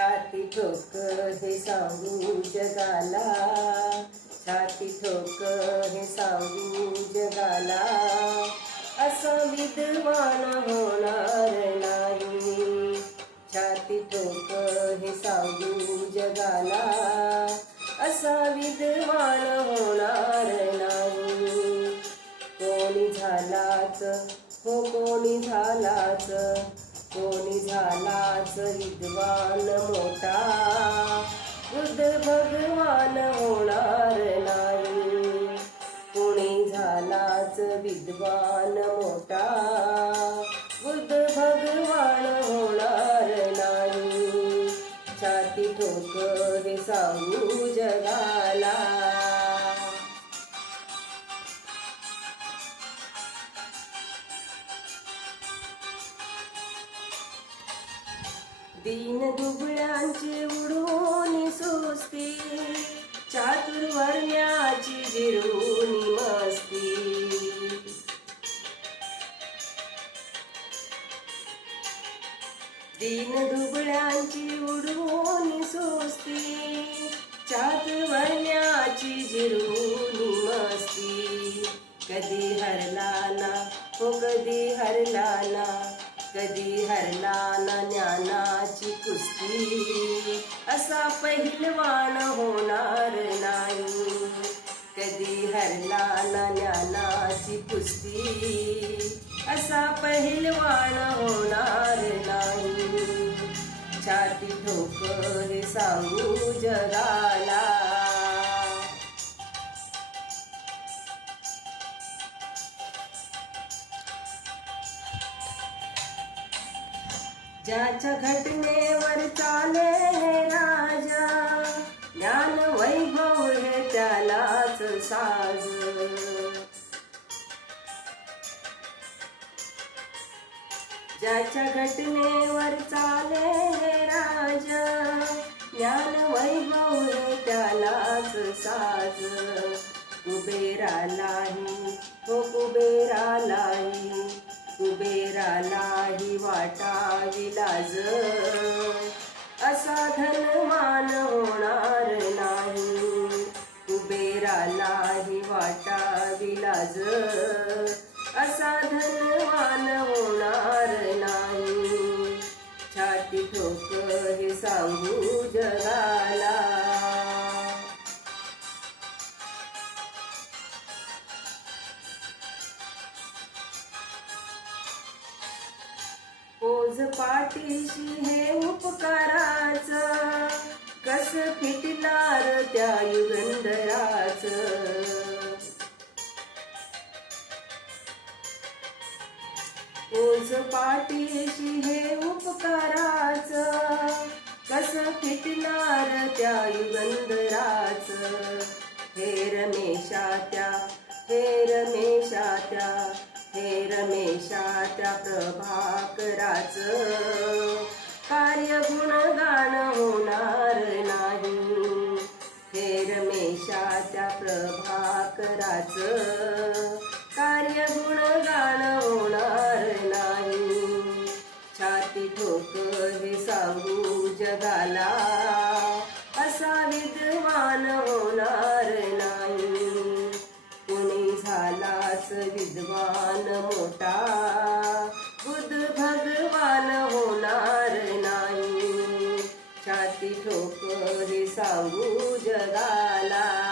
छाती ठोक हे सांगू जगाला. छाती ठोक हे सांगू जगाला. असं विद्वान होणार नाही. छाती ठोक हे सांगू जगाला. असा विद्वान होणार नाही. कोणी झालाच हो कोणी झालाच. कोणी झालाच विद्वान मोठा? बुद्ध भगवान होणार नाही. कोणी झालाच विद्वान मोठा? बुद्ध भगवान होणार नाही. छाती ठोक हे सांगू दीन दुबळ्यांचे उडून सुस्ती चातुर्वर्ण्याची जिरून मस्ती. दीन दुबळ्यांची उडून सुस्ती चातुर्वर्ण्याची जिरून मस्ती. कधी हरला ना हो कधी हरला ना कधी हरला ना ज्ञानाची कुस्ती? असा पहिलवान होणार नाही. कधी हरला ना ज्ञानाची कुस्ती? असा पहिलवान होणार नाही. छाती ठोक हे सांगू जगाला ज्याच्या घटनेवर चाले हे राजा ज्ञान वैभव हे त्यालाच साज. ज्याच्या घटनेवर चाले हे राजा ज्ञान वैभव हे त्यालाच साज. कुबेरालाही हो कुबेरालाही कुबेरालाही वाटावी लाज असा धनमान होणार नाही. कुबेरालाही वाटा लाज असा धनमान होणार नाही. छाती ठोक हे सांगू जगा. ओझ पाठीशी हे उपकाराच कस फिटणार त्या युगंधराच ओझ पाठीशी हे उपकाराच कस फिटणार त्या युगंधराच हे रमेशा त्या हे रमेशा त्या हे रमेशा त्या प्रभाकराच कार्य गुणगान होणार नाही. हे रमेशाच्या प्रभाकराच कार्य गुणगान होणार नाही. छाती ठोक हे सांगू जगाला असा विद्वान होणार नाही. कुणी झालाच विद्वान मोठा ठोक रे सांगू जगाला.